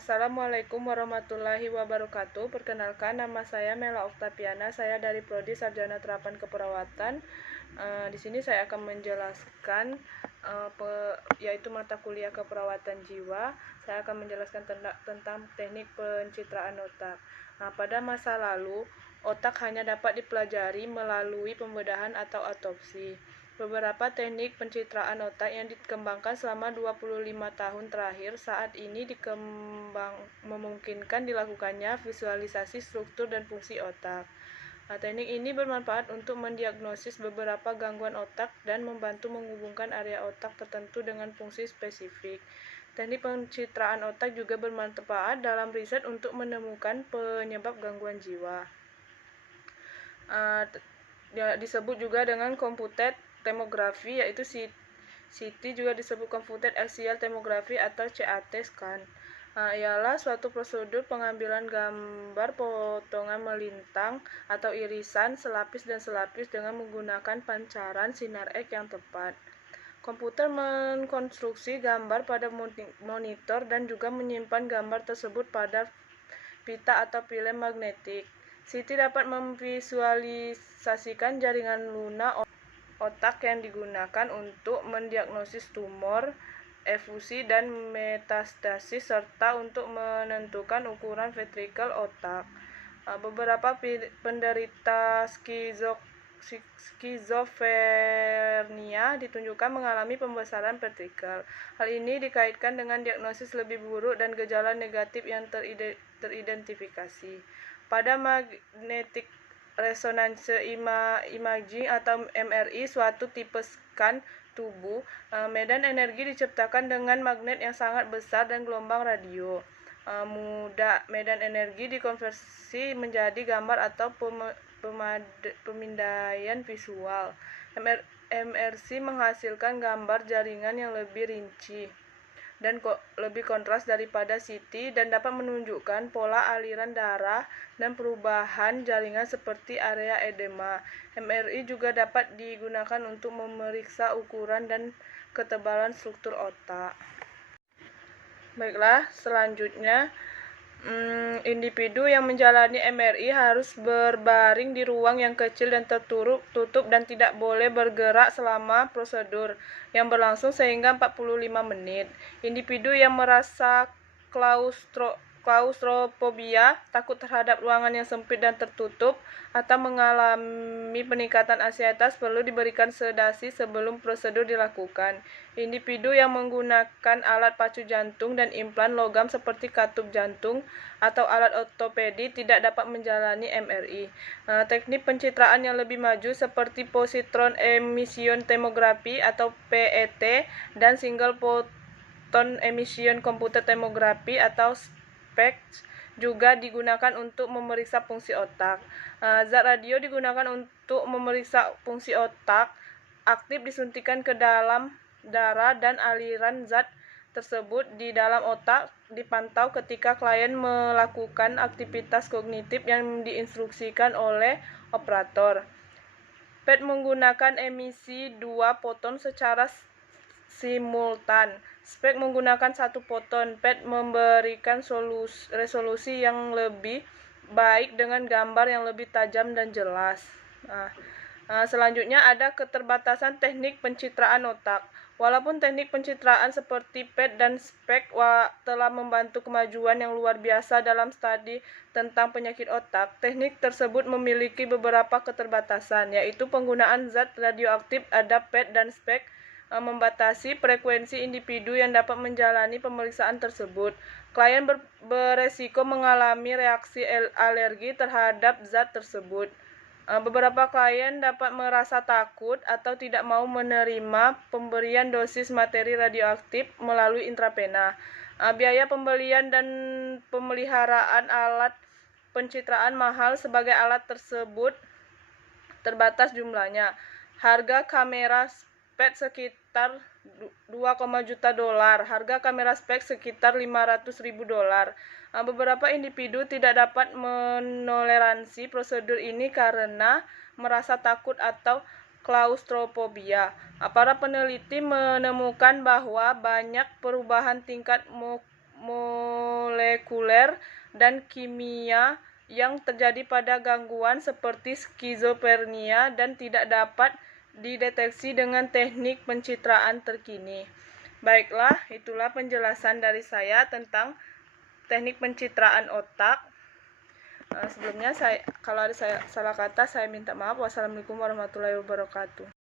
Assalamualaikum warahmatullahi wabarakatuh. Perkenalkan, nama saya Mela Oktaviana. Saya dari Prodi Sarjana Terapan Keperawatan. Di sini saya akan menjelaskan yaitu mata kuliah keperawatan jiwa. Saya akan menjelaskan tentang teknik pencitraan otak. Pada masa lalu, otak hanya dapat dipelajari melalui pembedahan atau otopsi. Beberapa teknik pencitraan otak yang dikembangkan selama 25 tahun terakhir saat ini memungkinkan dilakukannya visualisasi struktur dan fungsi otak. Teknik ini bermanfaat untuk mendiagnosis beberapa gangguan otak dan membantu menghubungkan area otak tertentu dengan fungsi spesifik. Teknik pencitraan otak juga bermanfaat dalam riset untuk menemukan penyebab gangguan jiwa. Disebut juga dengan computed tomografi, yaitu CT juga disebut computed axial tomography atau CAT scan. Ialah suatu prosedur pengambilan gambar potongan melintang atau irisan selapis dan selapis dengan menggunakan pancaran sinar X yang tepat. Komputer mengkonstruksi gambar pada monitor dan juga menyimpan gambar tersebut pada pita atau film magnetik. CT dapat memvisualisasikan jaringan lunak otak yang digunakan untuk mendiagnosis tumor, efusi, dan metastasis, serta untuk menentukan ukuran ventrikel otak. Beberapa penderita skizofrenia ditunjukkan mengalami pembesaran ventrikel. Hal ini dikaitkan dengan diagnosis lebih buruk dan gejala negatif yang teridentifikasi. Pada magnetic resonance imaging atau MRI, suatu tipe scan tubuh, medan energi diciptakan dengan magnet yang sangat besar dan gelombang radio. Medan energi dikonversi menjadi gambar atau pemindaian visual. MRC menghasilkan gambar jaringan yang lebih rinci dan lebih kontras daripada CT dan dapat menunjukkan pola aliran darah dan perubahan jaringan seperti area edema. MRI juga dapat digunakan untuk memeriksa ukuran dan ketebalan struktur otak. Baiklah, selanjutnya individu yang menjalani MRI harus berbaring di ruang yang kecil dan tertutup dan tidak boleh bergerak selama prosedur yang berlangsung sehingga 45 menit. Individu yang merasa klaustrofobia, takut terhadap ruangan yang sempit dan tertutup, atau mengalami peningkatan ansietas perlu diberikan sedasi sebelum prosedur dilakukan. Individu yang menggunakan alat pacu jantung dan implan logam seperti katup jantung atau alat ortopedi tidak dapat menjalani MRI. Teknik pencitraan yang lebih maju seperti positron emission tomography atau PET dan single photon emission computed tomography atau SPECT juga digunakan untuk memeriksa fungsi otak. Zat radio digunakan untuk memeriksa fungsi otak aktif disuntikan ke dalam darah dan aliran zat tersebut di dalam otak dipantau ketika klien melakukan aktivitas kognitif yang diinstruksikan oleh operator. PET menggunakan emisi 2 foton secara simultan. SPECT menggunakan 1 foton. PET memberikan resolusi yang lebih baik dengan gambar yang lebih tajam dan jelas. Selanjutnya ada keterbatasan teknik pencitraan otak. Walaupun teknik pencitraan seperti PET dan SPECT telah membantu kemajuan yang luar biasa dalam studi tentang penyakit otak, teknik tersebut memiliki beberapa keterbatasan, yaitu penggunaan zat radioaktif pada PET dan SPECT membatasi frekuensi individu yang dapat menjalani pemeriksaan tersebut. Klien beresiko mengalami reaksi alergi terhadap zat tersebut. Beberapa klien dapat merasa takut atau tidak mau menerima pemberian dosis materi radioaktif melalui intravena. Biaya pembelian dan pemeliharaan alat pencitraan mahal sebagai alat tersebut terbatas jumlahnya. Harga kamera PET sekitar 2, juta dolar, harga kamera SPECT sekitar 500.000 dolar. Beberapa individu tidak dapat menoleransi prosedur ini karena merasa takut atau klaustrofobia. Para peneliti menemukan bahwa banyak perubahan tingkat molekuler molekuler dan kimia yang terjadi pada gangguan seperti skizofrenia dan tidak dapat dideteksi dengan teknik pencitraan terkini. Baiklah, itulah penjelasan dari saya tentang teknik pencitraan otak. Sebelumnya kalau ada salah kata, saya minta maaf. Wassalamualaikum warahmatullahi wabarakatuh.